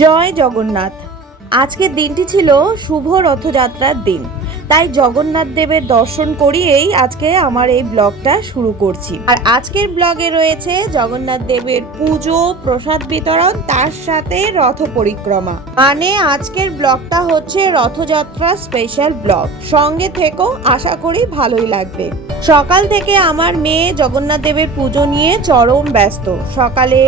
জয় জগন্নাথ। আজকের দিনটি ছিল শুভ রথযাত্রার দিন, তাই জগন্নাথ দেবের দর্শন করিয়েই আজকে আমার এই ব্লগটা শুরু করছি। আর আজকের ব্লগে রয়েছে জগন্নাথ দেবের পুজো, প্রসাদ বিতরণ, তার সাথে রথ পরিক্রমা। মানে আজকের ব্লগটা হচ্ছে রথযাত্রা স্পেশাল ব্লগ। সঙ্গে থেকেও আশা করি ভালোই লাগবে। সকাল থেকে আমার মেয়ে জগন্নাথ দেবের পুজো নিয়ে চরম ব্যস্ত। সকালে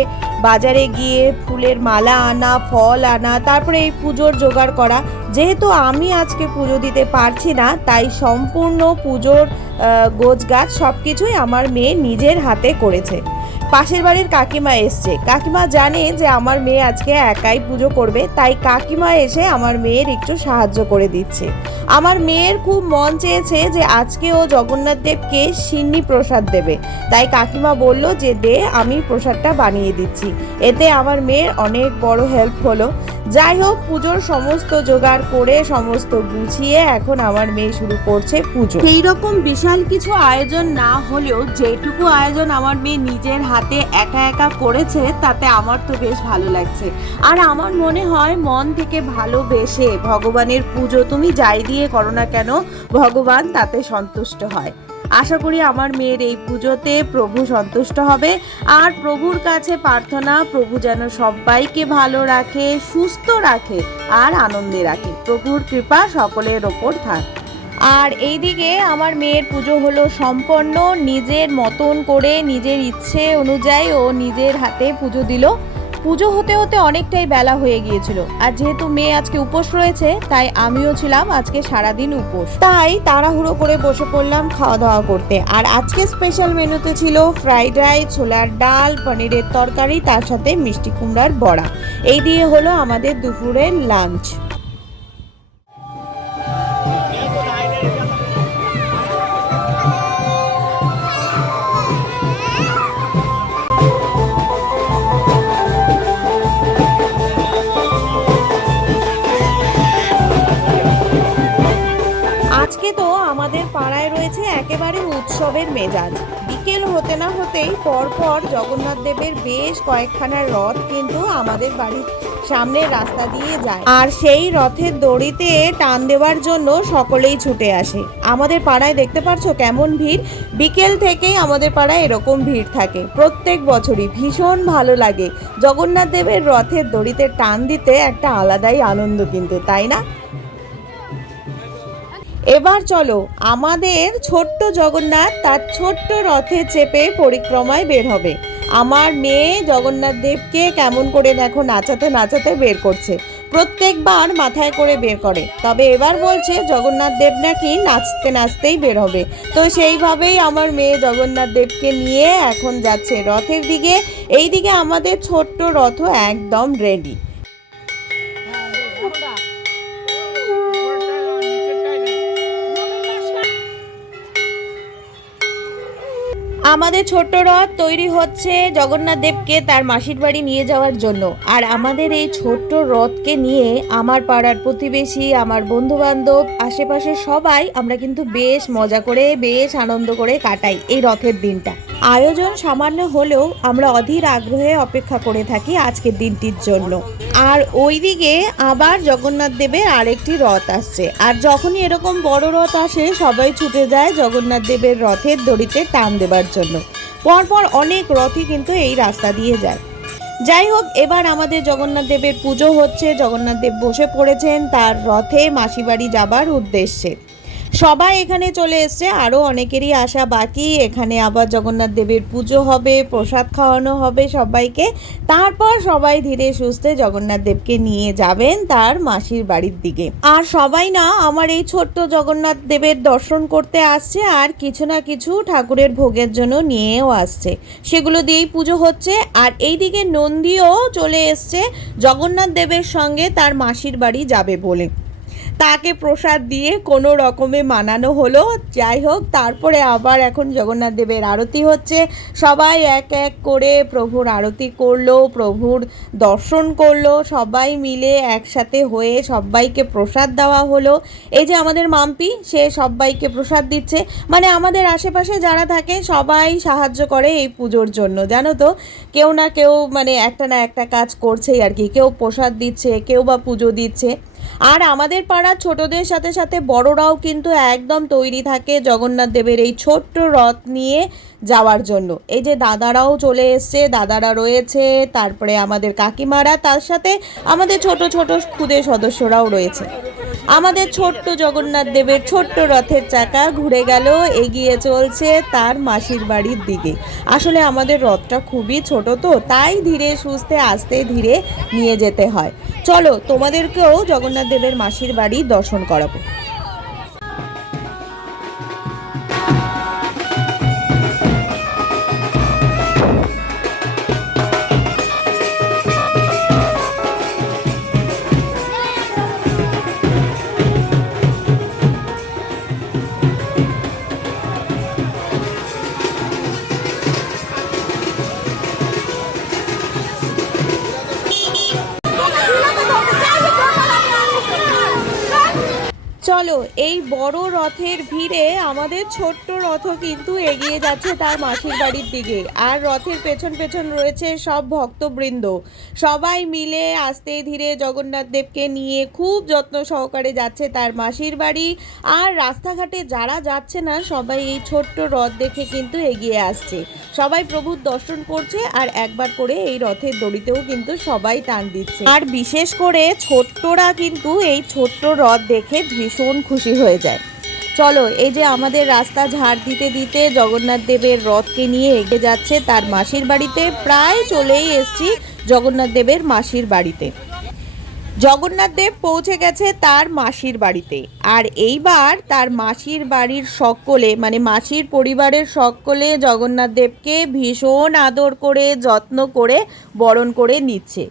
বাজারে গিয়ে ফুলের মালা আনা, ফল আনা, তারপরে এই পুজোর জোগাড় করা। যেহেতু আমি আজকে পুজো দিতে পারছি না, তাই সম্পূর্ণ পুজোর গোছগাছ সব কিছুই আমার মেয়ে নিজের হাতে করেছে। পাশের বাড়ির কাকিমা এসছে। কাকিমা জানে যে আমার মেয়ে আজকে একাই পুজো করবে, তাই কাকিমা এসে আমার মেয়ের একটু সাহায্য করে দিচ্ছে। আমার মেয়ের খুব মন চেয়েছে যে আজকে ও জগন্নাথ দেবকে সিন্নি প্রসাদ দেবে, তাই কাকিমা বলল যে দে, আমি প্রসাদটা বানিয়ে দিচ্ছি। এতে আমার মেয়ের অনেক বড় হেল্প হলো। যাই হোক, পুজোর সমস্ত জোগাড় করে সমস্ত গুছিয়ে এখন আমার মেয়ে শুরু করছে পুজো। সেই রকম বিশাল কিছু আয়োজন না হলেও যেটুকু আয়োজন আমার মেয়ে নিজের হাতে একা একা করেছে, তাতে আমার তো বেশ ভালো লাগছে। আর আমার মনে হয় মন থেকে ভালোবেসে ভগবানের পুজো তুমি যাই দিয়ে করো না কেন, ভগবান তাতে সন্তুষ্ট হয়। আশা করি আমার মেয়ের এই পুজোতে প্রভু সন্তুষ্ট হবে। আর প্রভুর কাছে প্রার্থনা, প্রভু যেন সবাইকে ভালো রাখে, সুস্থ রাখে আর আনন্দে রাখে। প্রভুর কৃপা সকলের ওপর থাক। আর এইদিকে আমার মেয়ের পুজো হলো সম্পন্ন। নিজের মতন করে নিজের ইচ্ছে অনুযায়ী ও নিজের হাতে পুজো দিল। পুজো হতে হতে অনেকটাই বেলা হয়ে গিয়েছিল। আর যেহেতু মেয়ে আজকে উপোস রয়েছে, তাই আমিও ছিলাম আজকে সারাদিন উপোস। তাই তাড়াহুড়ো করে বসে পড়লাম খাওয়া দাওয়া করতে। আর আজকে স্পেশাল মেনুতে ছিল ফ্রাইড রাইস, ছোলার ডাল, পনিরের তরকারি, তার সাথে মিষ্টি কুমড়ার বড়া। এই দিয়ে হলো আমাদের দুপুরের লাঞ্চ। আজকে তো আমাদের পাড়ায় রয়েছে একেবারে উৎসবের মেজাজ। বিকেল হতে না হতেই পরপর জগন্নাথ দেবের বেশ কয়েকখানা রথ কিন্তু আমাদের বাড়ির সামনের রাস্তা দিয়ে যায়। আর সেই রথের দড়িতে টান দেওয়ার জন্য সকলেই ছুটে আসে। আমাদের পাড়ায় দেখতে পাচ্ছ কেমন ভিড়। বিকেল থেকেই আমাদের পাড়ায় এরকম ভিড় থাকে প্রত্যেক বছরই। ভীষণ ভালো লাগে জগন্নাথ দেবের রথের দড়িতে টান দিতে, একটা আলাদাই আনন্দ কিন্তু, তাই না? এবার চলো, আমাদের ছোট্ট জগন্নাথ তার ছোট্ট রথে চেপে পরিক্রমায় বের হবে। আমার মেয়ে জগন্নাথ দেবকে কেমন করে দেখো নাচাতে নাচাতে বের করছে। প্রত্যেকবার মাথায় করে বের করে, তবে এবার বলছে জগন্নাথ দেব নাকি নাচতে নাচতেই বের হবে। তো সেইভাবেই আমার মেয়ে জগন্নাথ দেবকে নিয়ে এখন যাচ্ছে রথের দিকে। এইদিকে আমাদের ছোট্ট রথ একদম রেডি। আমাদের ছোট্ট রথ তৈরি হচ্ছে জগন্নাথ দেবকে তার মাসির বাড়ি নিয়ে যাওয়ার জন্য। আর আমাদের এই ছোট্ট রথকে নিয়ে আমার পাড়ার প্রতিবেশী, আমার বন্ধু বান্ধব, আশেপাশে সবাই আমরা কিন্তু বেশ মজা করে, বেশ আনন্দ করে কাটাই এই রথের দিনটা। আয়োজন সামান্য হলেও আমরা অধীর আগ্রহে অপেক্ষা করে থাকি আজকের দিনটির জন্য। আর ওইদিকে আবার জগন্নাথ দেবের আরেকটি রথ আসছে। আর যখনই এরকম বড় রথ আসে, সবাই ছুটে যায় জগন্নাথ দেবের রথের দড়িতে টান দেবার জন্য। পরপর অনেক রথই কিন্তু এই রাস্তা দিয়ে যায়। যাই হোক, এবার আমাদের জগন্নাথ দেবের পুজো হচ্ছে। জগন্নাথ দেব বসে পড়েছেন তার রথে মাসিবাড়ি যাবার উদ্দেশ্যে। সবাই এখানে চলে এসছে, আরও অনেকেরই আসা বাকি। এখানে আবার জগন্নাথ দেবের পুজো হবে, প্রসাদ খাওয়ানো হবে সবাইকে। তারপর সবাই ধীরে সুস্থে জগন্নাথ দেবকে নিয়ে যাবেন তার মাসির বাড়ির দিকে। আর সবাই না আমার এই ছোট্ট জগন্নাথ দেবের দর্শন করতে আসছে, আর কিছু না কিছু ঠাকুরের ভোগের জন্য নিয়েও আসছে। সেগুলো দিয়েই পুজো হচ্ছে। আর এইদিকে নন্দীও চলে এসছে জগন্নাথ দেবের সঙ্গে তার মাসির বাড়ি যাবে বলে। তাকে প্রসাদ দিয়ে কোনো রকমে মানানো হলো। যাই হোক, তারপরে আবার এখন জগন্নাথ দেবের আরতি হচ্ছে। সবাই এক এক করে প্রভুর আরতি করলো, প্রভুর দর্শন করলো, সবাই মিলে একসাথে হয়ে সবাইকে প্রসাদ দেওয়া হলো। এই যে আমাদের মাম্পি, সে সবাইকে প্রসাদ দিচ্ছে। মানে আমাদের আশেপাশে যারা থাকে সবাই সাহায্য করে এই পুজোর জন্য, জানো তো। কেউ না কেউ মানে একটা না একটা কাজ করছেই আর কি। কেউ প্রসাদ দিচ্ছে, কেউ বা পুজো দিচ্ছে। আর আমাদের পাড়ার ছোটদের সাথে সাথে বড়রাও কিন্তু একদম তৈরি থাকে জগন্নাথ দেবের এই ছোট্ট রথ নিয়ে যাওয়ার জন্য। এই যে দাদারাও চলে এসছে, দাদারা রয়েছে, তারপরে আমাদের কাকিমারা, তার সাথে আমাদের ছোট ছোট খুদে সদস্যরাও রয়েছে। আমাদের ছোট্ট জগন্নাথ দেবের ছোট্ট রথের চাকা ঘুরে গেল, এগিয়ে চলছে তার মাসির বাড়ির দিকে। আসলে আমাদের রথটা খুবই ছোট, তো তাই ধীরে সুস্থে আস্তে ধীরে নিয়ে যেতে হয়। চলো তোমাদেরকেও জগন্নাথ দেবের মাসির বাড়ি দর্শন করাবো। চলো, এই বড় রথের ভিড়ে আমাদের ছোট্ট রথও কিন্তু এগিয়ে যাচ্ছে তার মাসির বাড়ির দিকে। আর রথের পেছন পেছন রয়েছে সব ভক্তবৃন্দ। সবাই মিলে আস্তে ধীরে জগন্নাথ দেবকে নিয়ে খুব যত্ন সহকারে যাচ্ছে তার মাসির বাড়ি। আর রাস্তাঘাটে যারা যাচ্ছে না, সবাই এই ছোট্ট রথ দেখে কিন্তু এগিয়ে আসছে। সবাই প্রভুর দর্শন করছে, আর একবার করে এই রথের দড়িতেও কিন্তু সবাই টান দিচ্ছে। আর বিশেষ করে ছোট্টরা কিন্তু এই ছোট্ট রথ দেখে ভীষণ খুশি হয়ে যায়। চলো, এই যে আমাদের রাস্তা ঝাড় দিতে দিতে জগন্নাথ দেবের রথকে নিয়ে এগিয়ে যাচ্ছে তার মাসির বাড়িতে। প্রায় চলেই এসছি জগন্নাথ দেবের মাসির বাড়িতে। জগন্নাথ দেব পৌঁছে গেছে তার মাসির বাড়িতে। আর এইবার তার মাসির বাড়ির সকলে, মানে মাসির পরিবারের সকলে জগন্নাথ দেবকে ভীষণ আদর করে যত্ন করে বরণ করে নিচ্ছে।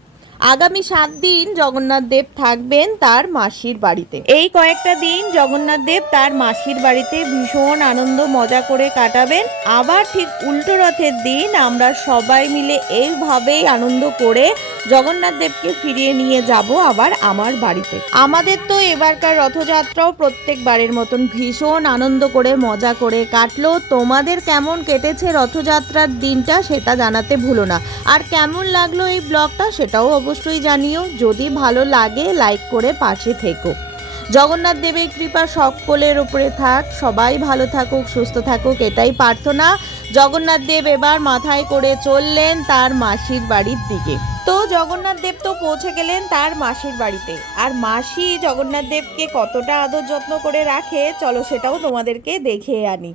আগামী 7 দিন জগন্নাথ দেব থাকবেন তার মাসির বাড়িতে। এই কয়েকটা দিন জগন্নাথ দেব তার মাসির বাড়িতে ভীষণ আনন্দ মজা করে কাটাবেন। আবার ঠিক উল্টো রথের দিন আমরা সবাই মিলে এইভাবেই আনন্দ করে জগন্নাথ দেবকে ফিরিয়ে নিয়ে যাব আবার আমার বাড়িতে। আমাদের তো এবারকার রথযাত্রাও প্রত্যেকবারের মতন ভীষণ আনন্দ করে মজা করে কাটলো। তোমাদের কেমন কেটেছে রথযাত্রার দিনটা সেটা জানাতে ভুলো না। আর কেমন লাগলো এই ব্লগটা সেটাও অবশ্যই জানিও। যদি ভালো লাগে লাইক করে পাশে থেকো। জগন্নাথ দেবের কৃপা সকলের উপরে থাক, সবাই ভালো থাকুক, সুস্থ থাকুক, এটাই প্রার্থনা। জগন্নাথ দেব এবার মাথায় করে চললেন তার মাসির বাড়ির দিকে। তো জগন্নাথ দেব তো পৌঁছে গেলেন তার মাসির বাড়িতে। আর মাসি জগন্নাথ দেবকে কতটা আদর যত্ন করে রাখে, চলো সেটাও তোমাদেরকে দেখিয়ে আনি।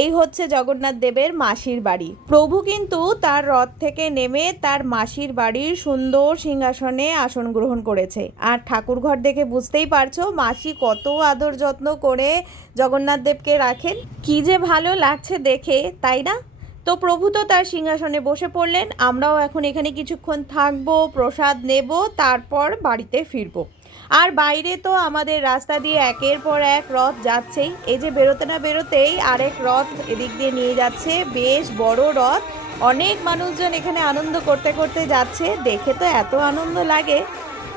এই হচ্ছে জগন্নাথ দেবের মাসির বাড়ি। প্রভু কিন্তু তার রথ থেকে নেমে তার মাসির বাড়ির সুন্দর সিংহাসনে আসন গ্রহণ করেছে। আর ঠাকুর ঘর দেখে বুঝতেই পারছো মাসি কত আদর যত্ন করে জগন্নাথ দেবকে রাখেন। কি যে ভালো লাগছে দেখে, তাই না? তো প্রভু তো তার সিংহাসনে বসে পড়লেন। আমরাও এখন এখানে কিছুক্ষণ থাকবো, প্রসাদ নেব, তারপর বাড়িতে ফিরবো। আর বাইরে তো আমাদের রাস্তা দিয়ে একের পর এক রথ যাচ্ছেই। এই যে বেরোতে না বেরোতেই আরেক রথ এদিক দিয়ে নিয়ে যাচ্ছে, বেশ বড় রথ। অনেক মানুষজন এখানে আনন্দ করতে করতে যাচ্ছে, দেখে তো এত আনন্দ লাগে।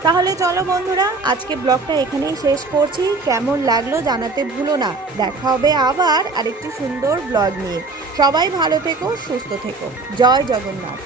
তাহলে চলো বন্ধুরা, আজকে ব্লগটা এখানেই শেষ করছি। কেমন লাগলো জানাতে ভুলো না। দেখা হবে আবার আরেকটি সুন্দর ব্লগ নিয়ে। সবাই ভালো থেকো, সুস্থ থেকো। জয় জগন্নাথ।